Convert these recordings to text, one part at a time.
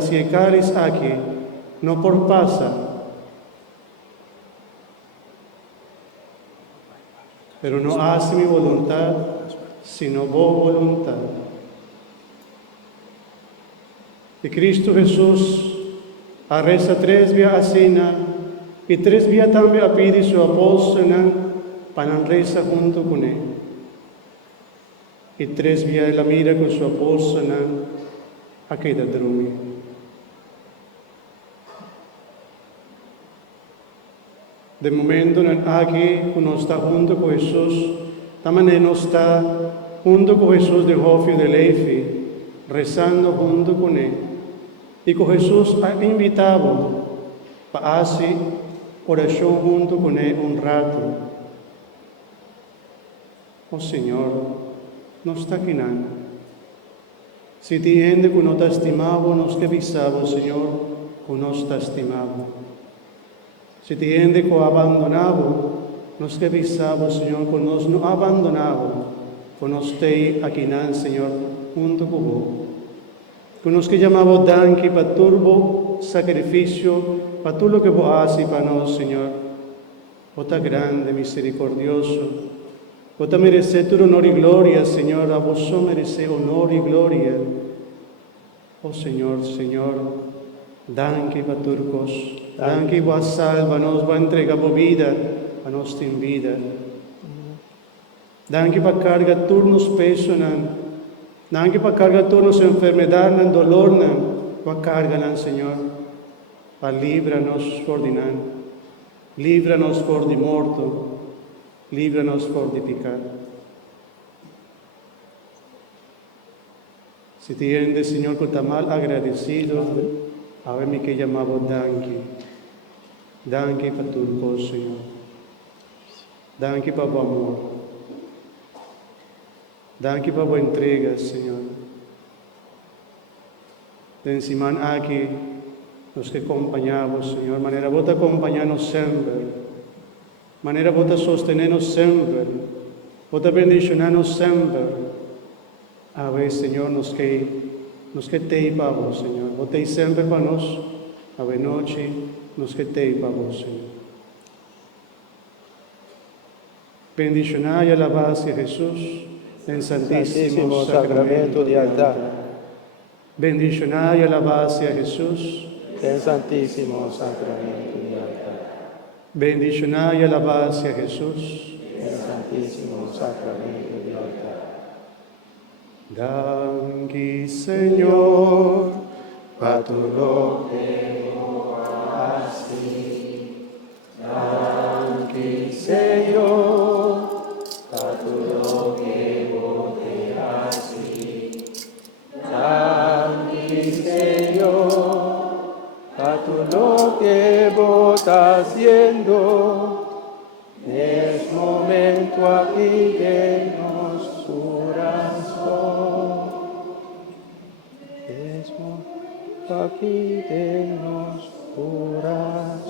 si el cáliz aquí, no por pasa, pero no hace mi voluntad, sino vos voluntad. Y Cristo Jesús a reza 3 días a cena, y 3 días también a pedir su apóstol para reza junto con él. Y 3 días la mira con su apóstol a quedar dormir. De momento, aquí uno está junto con Jesús, también no está junto con Jesús de Jofio de Leifi, rezando junto con él. Y con Jesús ha invitado para hacer oración junto con él un rato. Oh Señor, no está aquí nada. Si te entiende que no te estimamos, nos que visamos, Señor, que nos te estimamos. Si te entiende que abandonado, nos que visamos, Señor, que nos no abandonado, que nos te aquí nada, Señor, junto con vos. Que nos que llamamos danki para turbo sacrificio, para todo lo que vos haces para nosotros, Señor. Vos estás grande, misericordioso. Vos te mereces tu honor y gloria, Señor. A vos mereces honor y gloria. Oh Señor, Señor, danki para turcos. Danki vos salva, nos va a entregar vos vida, a nos te vida. Danki para carga turnos peso, danki para carga turnos enfermedad, dolor, para carga, Señor. Para líbranos por dinan, líbranos por de morto, líbranos por de pecado. Si te entiende, Señor, que está mal agradecido, a ver mi que llamaba danki. Danki para tu cosa, Señor. Danki para tu amor. Danki para tu entrega, Señor. De encima aquí, los que acompañamos, Señor, manera vos te acompañarnos siempre, manera vos te sostenernos siempre, vos te bendicionarnos siempre. A ver, Señor, nos que te para vos, Señor, vos te siempre para nos, a ver, noche, nos que te para vos, Señor. Bendicionar y alabar a Jesús en santísimo sacramento de altar. Bendicionar y alabar a Jesús en santísimo sacramento de altar. Bendicionar y alabar a Jesús En santísimo sacramento de altar. Danki, Señor, pa tu lo que vos haces. Danki, Señor, pa tu lo que vos te haces. Danki, Señor, pa tu lo que vos estás haciendo. Es momento aquí de nos corazón. Es momento aquí de nos corazón.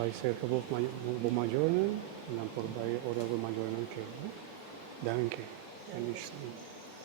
vai ser que vos mayor, por vai orar mayor que. Danke. Bendición.